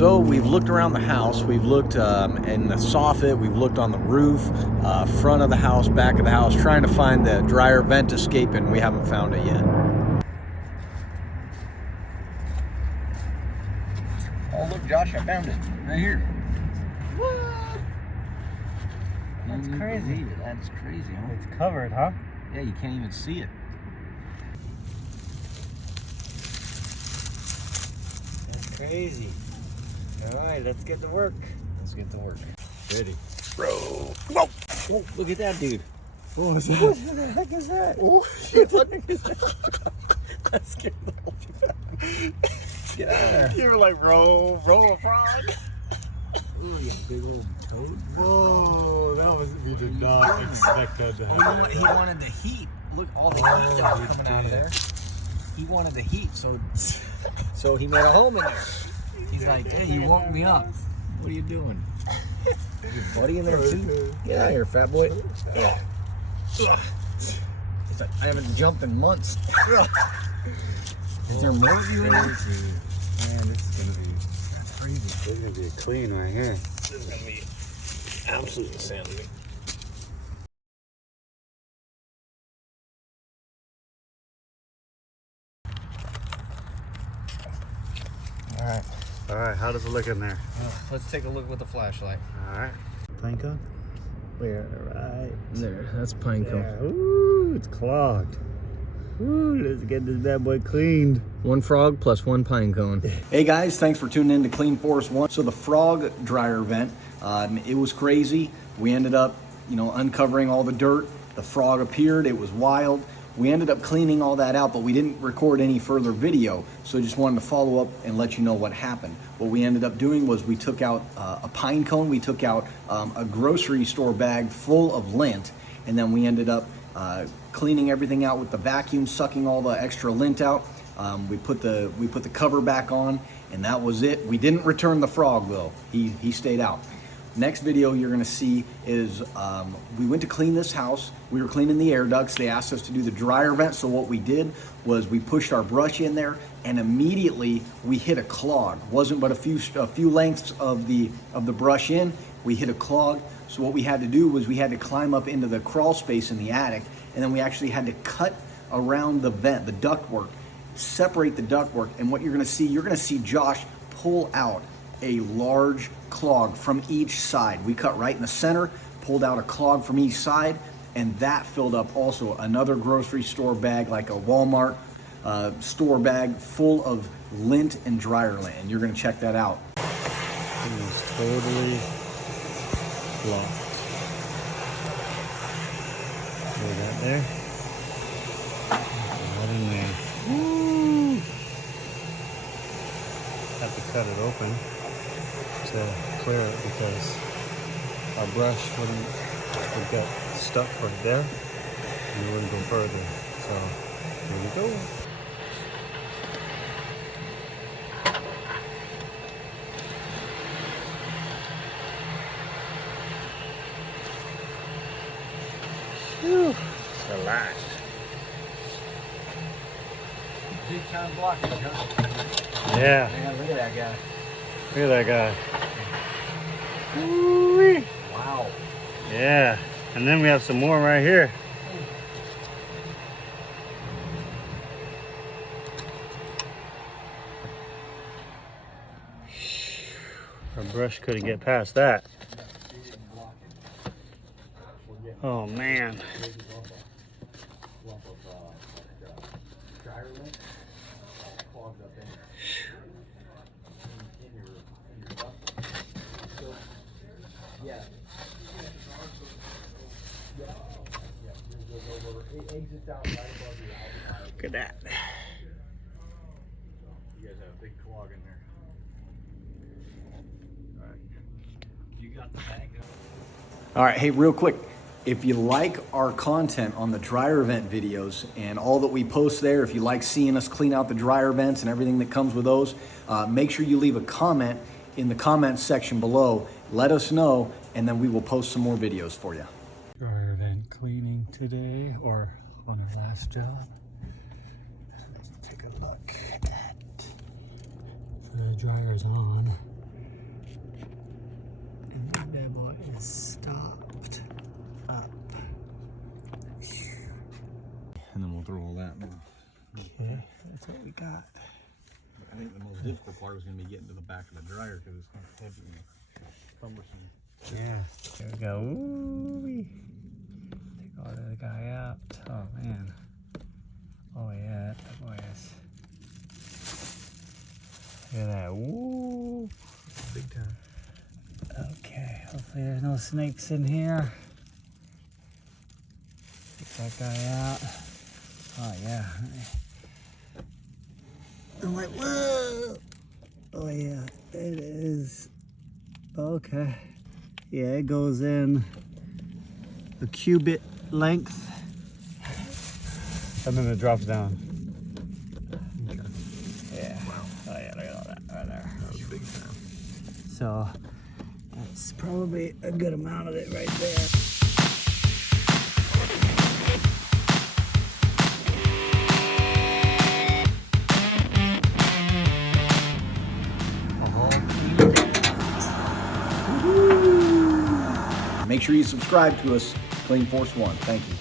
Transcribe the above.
So we've looked around the house, we've looked in the soffit, we've looked on the roof, front of the house, back of the house, trying to find the dryer vent escape, and we haven't found it yet. Oh look, Josh, I found it right here. What? That's crazy. That's crazy, huh? It's covered, huh? Yeah, you can't even see it. That's crazy. All right, let's get to work. Let's get to work. Ready. Bro. Whoa! Whoa, look at that dude. What was that? What the heck is that? Oh, shit. What the heck is that? That scared the whole shit out of me. Get out of there. You were like, roll a frog. Oh, you big old toad. Whoa, that was, we did not expect that to happen. He wanted the heat. Look, all the heat that was coming out of there. He wanted the heat, so he made a home in there. He's like, hey, you woke me up. What are you doing? Your buddy in there too? Get out of here, fat boy. He's like, I haven't jumped in months. Is there more of you in there? Man, this is gonna be crazy. This is gonna be clean right here. This is gonna be absolute insanity. All right, how does it look in there? Let's take a look with the flashlight. All right. Pine cone? We're right There, that's pine cone. there. Ooh, it's clogged. Ooh, let's get this bad boy cleaned. One frog plus one pine cone. Hey guys, thanks for tuning in to Clean Forest 1. So the frog dryer vent, it was crazy. We ended up, uncovering all the dirt. The frog appeared, it was wild. We ended up cleaning all that out, but we didn't record any further video. So just wanted to follow up and let you know what happened. What we ended up doing was we took out a pine cone, we took out a grocery store bag full of lint, and then we ended up cleaning everything out with the vacuum, sucking all the extra lint out. We put the cover back on, and that was it. We didn't return the frog though. He stayed out. Next video you're gonna see is we went to clean this house. We were cleaning the air ducts. They asked us to do the dryer vent. So what we did was we pushed our brush in there, and immediately we hit a clog. Wasn't but a few lengths of the brush in. We hit a clog. So what we had to do was we had to climb up into the crawl space in the attic, and then we actually had to cut around the vent, the ductwork, separate the ductwork. And what you're gonna see Josh pull out a large clog from each side. We cut right in the center, pulled out a clog from each side, and that filled up also another grocery store bag, like a Walmart store bag full of lint and dryer lint. And you're gonna check that out. It is totally blocked. See that there? Right in there. Woo! Have to cut it open to clear it because our brush would get stuck right there and it wouldn't go further. So here we go. Whew, it's a lot. Big time blockage, huh? Yeah, Man, look at that guy. look at that guy. Woo-wee. Wow. Yeah, and then we have some more right here. Our brush couldn't get past that. Oh man. Look at that. You guys have a big clog in there. All right. You got the bag? All right, hey, real quick. If you like our content on the dryer vent videos and all that we post there, if you like seeing us clean out the dryer vents and everything that comes with those, make sure you leave a comment in the comments section below. Let us know, and then we will post some more videos for you. Dryer vent cleaning today, or on our last job. Let's take a look at the dryer's on. The difficult part is going to be getting to the back of the dryer because it's kind of heavy and cumbersome. Yeah. There we go. Ooh-wee. Take all the guy out. Oh man. Oh yeah, that boy is. Look at that. Woo. Big time. Okay, hopefully there's no snakes in here. Get that guy out. Oh yeah. I'm like, whoa! Oh yeah, it is. Okay. Yeah, it goes in a cubit length. And then it drops down. Okay. Yeah. Wow. Oh yeah, look at all that right there. That was big time. So that's probably a good amount of it right there. Make sure you subscribe to us, Clean Force One. Thank you.